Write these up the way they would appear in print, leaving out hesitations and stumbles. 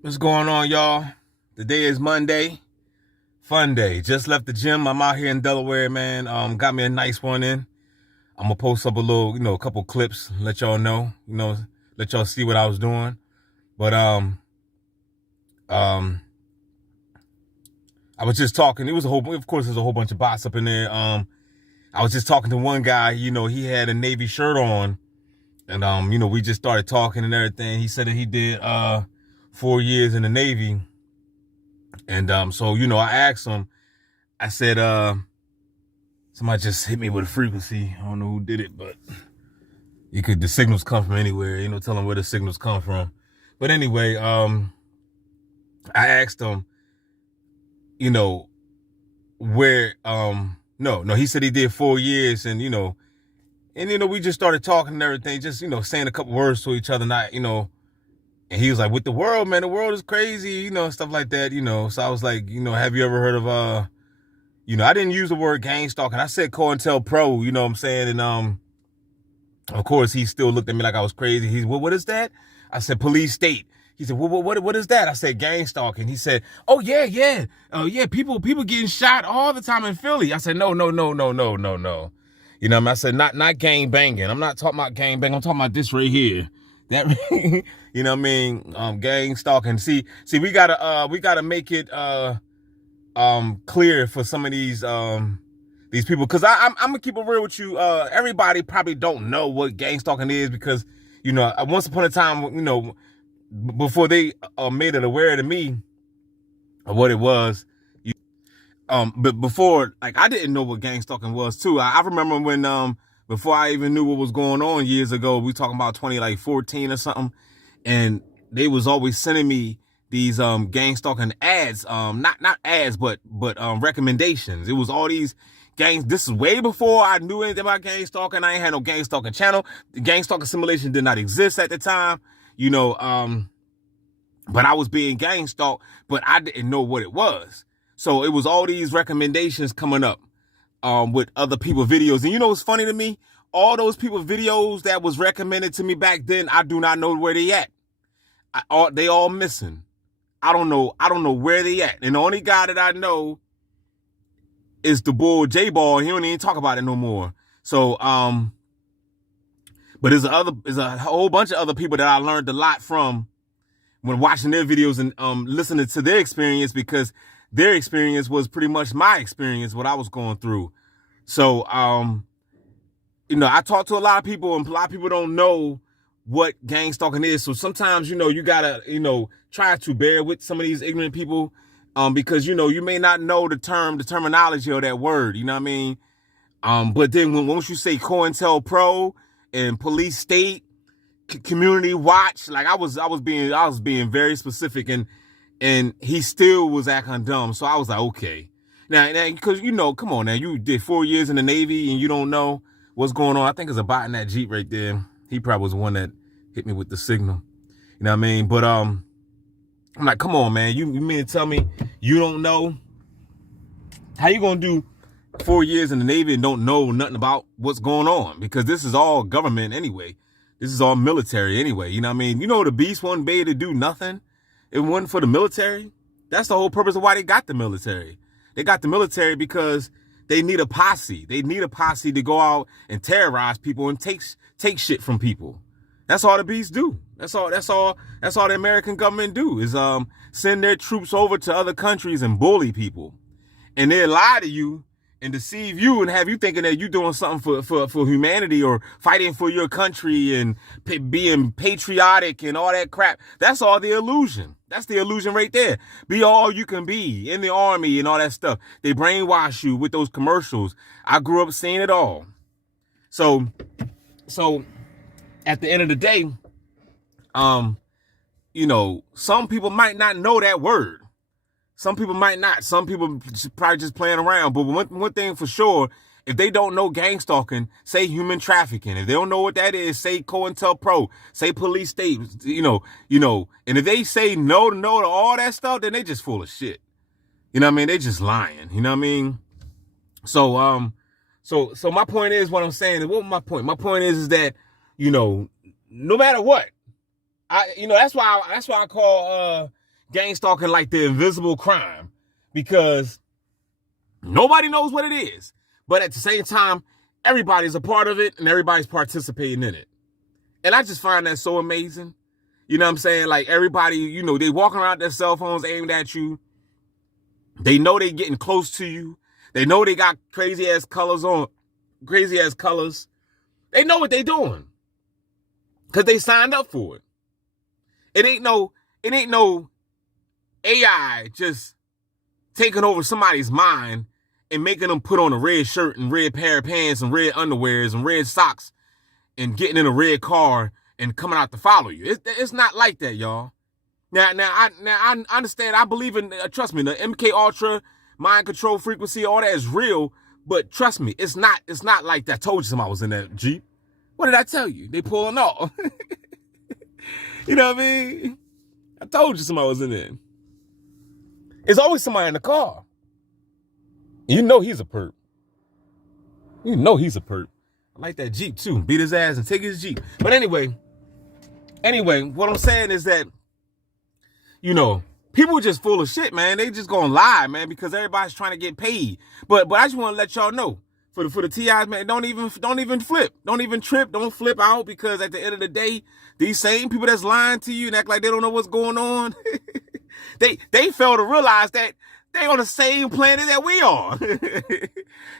What's going on, y'all? Today is Monday. Fun day. Just left the gym. I'm out here in Delaware, man. Got me a nice one in. I'm gonna post up a little, a couple clips, let y'all know, let y'all see what I was doing. But um, I was just talking. Of course, there's a whole bunch of bots up in there. I was just talking to one guy. He had a Navy shirt on, and we just started talking and everything. He said that he did 4 years in the Navy. And so I asked him, I said, somebody just hit me with a frequency. I don't know who did it, but the signals come from anywhere, tell them where the signals come from. But anyway, I asked him, where, no, he said he did 4 years and we just started talking and everything, just, saying a couple words to each other, not, and he was like, with the world, man, the world is crazy, stuff like that, So I was like, have you ever heard of, I didn't use the word gangstalking. I said cointel pro, you know what I'm saying? And, of course, he still looked at me like I was crazy. He's, well, what is that? I said, police state. He said, what is that? I said, gangstalking. He said, oh, yeah. Oh, yeah, people getting shot all the time in Philly. I said, no. You know what I mean? I said, not gang banging. I'm not talking about gang banging. I'm talking about this right here. That, you know what I mean? Gang stalking. See, we gotta make it clear for some of these people, because I'm gonna keep it real with you. Everybody probably don't know what gang stalking is, because once upon a time, before they made it aware to me of what it was. But before, like, I didn't know what gang stalking was too. I remember when before I even knew what was going on years ago, we talking about 2014 or something, and they was always sending me these gang stalking ads, not ads, but recommendations. It was all these gangs. This is way before I knew anything about gang stalking. I ain't had no gang stalking channel. The gang stalking simulation did not exist at the time, but I was being gang stalked, but I didn't know what it was. So it was all these recommendations coming up with other people videos. And what's funny to me? All those people videos that was recommended to me back then, I do not know where they at. They all missing. I don't know where they at. And the only guy that I know is the bull J-Ball. He don't even talk about it no more. So, but there's a whole bunch of other people that I learned a lot from when watching their videos and listening to their experience, because their experience was pretty much my experience, what I was going through. So, I talk to a lot of people, and a lot of people don't know what gang stalking is. So sometimes, you gotta, try to bear with some of these ignorant people, because, you may not know the terminology of that word, you know what I mean? But then once you say COINTELPRO and police state, community watch, like I was being very specific, and he still was acting dumb. So I was like, okay. Now, because, come on now, you did 4 years in the Navy and you don't know what's going on. I think there's a bot in that Jeep right there. He probably was the one that hit me with the signal. You know what I mean? But I'm like, come on, man. You mean to tell me you don't know? How you gonna do 4 years in the Navy and don't know nothing about what's going on? Because this is all government anyway. This is all military anyway. You know what I mean? The beast wasn't made to do nothing. It wasn't for the military. That's the whole purpose of why they got the military. They got the military because they need a posse. They need a posse to go out and terrorize people and take shit from people. That's all the beasts do. That's all the American government do, is send their troops over to other countries and bully people. And they lie to you and deceive you and have you thinking that you're doing something for humanity, or fighting for your country and being patriotic and all that crap. That's all the illusion. That's the illusion right there. Be all you can be in the army and all that stuff. They brainwash you with those commercials. I grew up seeing it all. So at the end of the day, some people might not know that word. Some people might not. Some people probably just playing around. But one thing for sure, if they don't know gang stalking, say human trafficking. If they don't know what that is, say COINTELPRO, say police state, and if they say no to all that stuff, then they just full of shit. You know what I mean? They just lying. You know what I mean? So, so my point is, what I'm saying, what was my point? My point is that, no matter what, that's why I call, gang stalking like the invisible crime because nobody knows what it is. But at the same time, everybody's a part of it and everybody's participating in it. And I just find that so amazing. You know what I'm saying? Like everybody, you know, they walking around their cell phones aimed at you. They know they getting close to you. They know they got crazy ass colors on, crazy ass colors. They know what they doing because they signed up for it. It ain't no AI just taking over somebody's mind and making them put on a red shirt and red pair of pants and red underwears and red socks and getting in a red car and coming out to follow you. It's not like that, y'all. Now I understand. I believe in, trust me, the MK Ultra, mind control frequency, all that is real. But trust me, it's not like that. I told you somebody was in that Jeep. What did I tell you? They pulling off. You know what I mean? I told you somebody was in there. There's always somebody in the car. You know he's a perp. You know he's a perp. I like that Jeep too. Beat his ass and take his Jeep. But anyway, what I'm saying is that, you know, people are just full of shit, man. They just gonna lie, man, because everybody's trying to get paid. But I just want to let y'all know, for the TIs, man, don't even flip. Don't even trip. Don't flip out, because at the end of the day, these same people that's lying to you and act like they don't know what's going on, they fail to realize that they on the same planet that we are.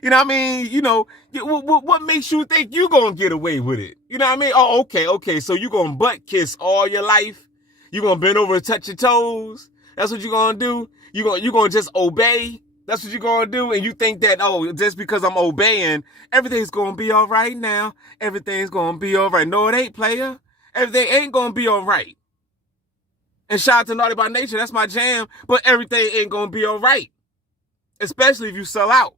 You know what I mean? You know, what makes you think you gonna get away with it? You know what I mean? Oh, okay. So you gonna butt kiss all your life? You gonna bend over and touch your toes? That's what you gonna do? You gonna just obey? That's what you gonna do? And you think that, oh, just because I'm obeying, everything's gonna be all right now. Everything's gonna be all right. No, it ain't, player. Everything ain't gonna be all right. And shout out to Naughty by Nature, that's my jam, but everything ain't gonna be all right. Especially if you sell out.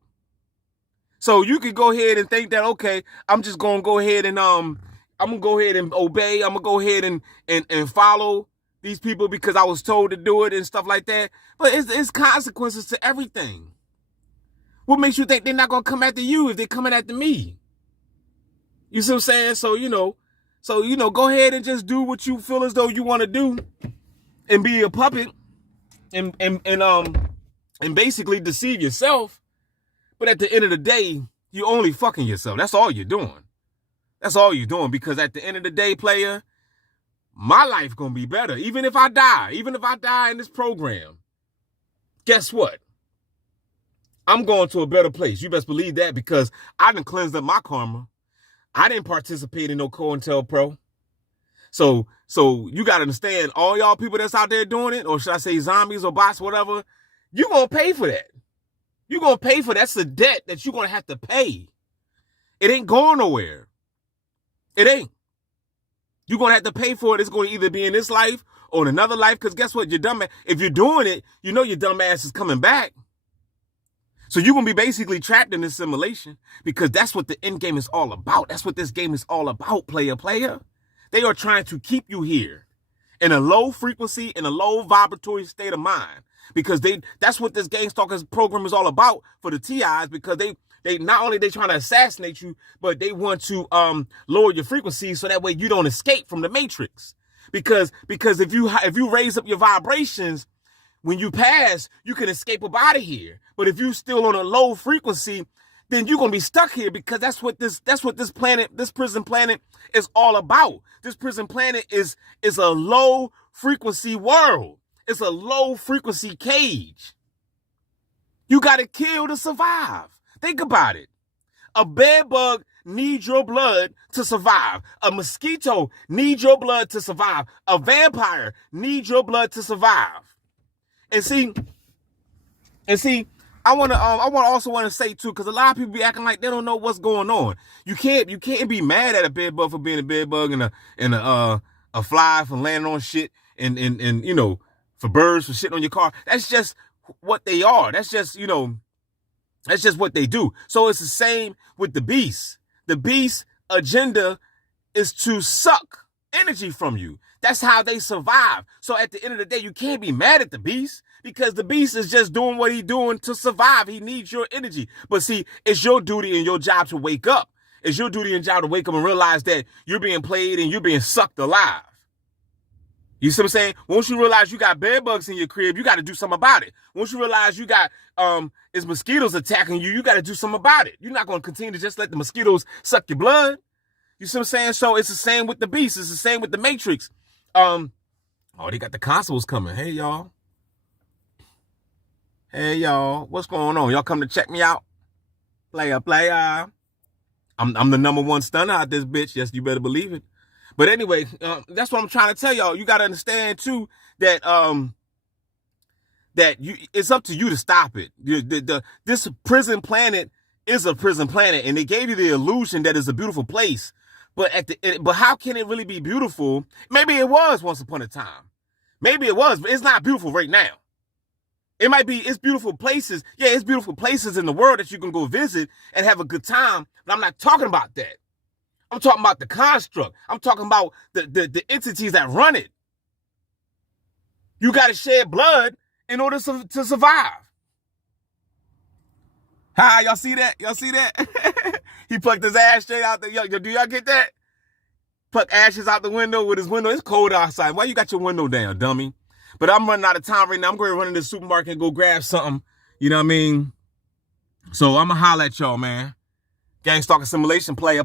So you could go ahead and think that, okay, I'm just gonna go ahead and I'm gonna go ahead and obey, I'm gonna go ahead and follow these people because I was told to do it and stuff like that. But it's consequences to everything. What makes you think they're not gonna come after you if they're coming after me? You see what I'm saying? So you know, go ahead and just do what you feel as though you want to do. And be a puppet and basically deceive yourself. But at the end of the day, you only fucking yourself. That's all you're doing. That's all you're doing. Because at the end of the day, player, my life gonna be better. Even if I die in this program, guess what? I'm going to a better place. You best believe that, because I done cleansed up my karma. I didn't participate in no cointel pro. So you got to understand, all y'all people that's out there doing it, or should I say zombies or bots, whatever, you're going to pay for that. You're going to pay for that. That's the debt that you're going to have to pay. It ain't going nowhere. It ain't. You're going to have to pay for it. It's going to either be in this life or in another life, because guess what? Your dumb ass, if you're doing it, you know your dumb ass is coming back. So you're going to be basically trapped in this simulation, because that's what the end game is all about. That's what this game is all about, player. They are trying to keep you here in a low frequency, in a low vibratory state of mind, because that's what this Gangstalkers program is all about for the TIs, because they not only they trying to assassinate you, but they want to lower your frequency so that way you don't escape from the matrix. Because if you raise up your vibrations, when you pass, you can escape up out of here. But if you still on a low frequency, then you're gonna be stuck here, because that's what this prison planet is all about. This prison planet is a low frequency world. It's a low frequency cage. You gotta kill to survive. Think about it. A bed bug needs your blood to survive. A mosquito needs your blood to survive. A vampire needs your blood to survive. And see, I also want to say too, because a lot of people be acting like they don't know what's going on. You can't be mad at a bed bug for being a bed bug, and a fly for landing on shit, and you know, for birds for shitting on your car. That's just what they are. That's just what they do. So it's the same with the beast. The beast agenda is to suck energy from you. That's how they survive. So at the end of the day, you can't be mad at the beast, because the beast is just doing what he's doing to survive. He needs your energy. But see, it's your duty and your job to wake up. It's your duty and job to wake up and realize that you're being played and you're being sucked alive. You see what I'm saying? Once you realize you got bed bugs in your crib, you got to do something about it. Once you realize you got it's mosquitoes attacking you, you got to do something about it. You're not going to continue to just let the mosquitoes suck your blood. You see what I'm saying? So it's the same with the beast. It's the same with the Matrix. Oh, they got the consoles coming. Hey, y'all. Hey, y'all. What's going on? Y'all come to check me out? Player. I'm the #1 stunner out this bitch. Yes, you better believe it. But anyway, that's what I'm trying to tell y'all. You got to understand, too, that it's up to you to stop it. This prison planet is a prison planet, and they gave you the illusion that it's a beautiful place. But but how can it really be beautiful? Maybe it was once upon a time. Maybe it was, but it's not beautiful right now. It might be, it's beautiful places. Yeah, it's beautiful places in the world that you can go visit and have a good time. But I'm not talking about that. I'm talking about the construct. I'm talking about the entities that run it. You got to shed blood in order to survive. Hi, y'all see that? Y'all see that? He plucked his ass straight out the, yo, do y'all get that? Pluck ashes out the window with his window. It's cold outside. Why you got your window down, dummy? But I'm running out of time right now. I'm going to run into the supermarket and go grab something. You know what I mean? So I'm going to holler at y'all, man. Gangstalking simulation, player.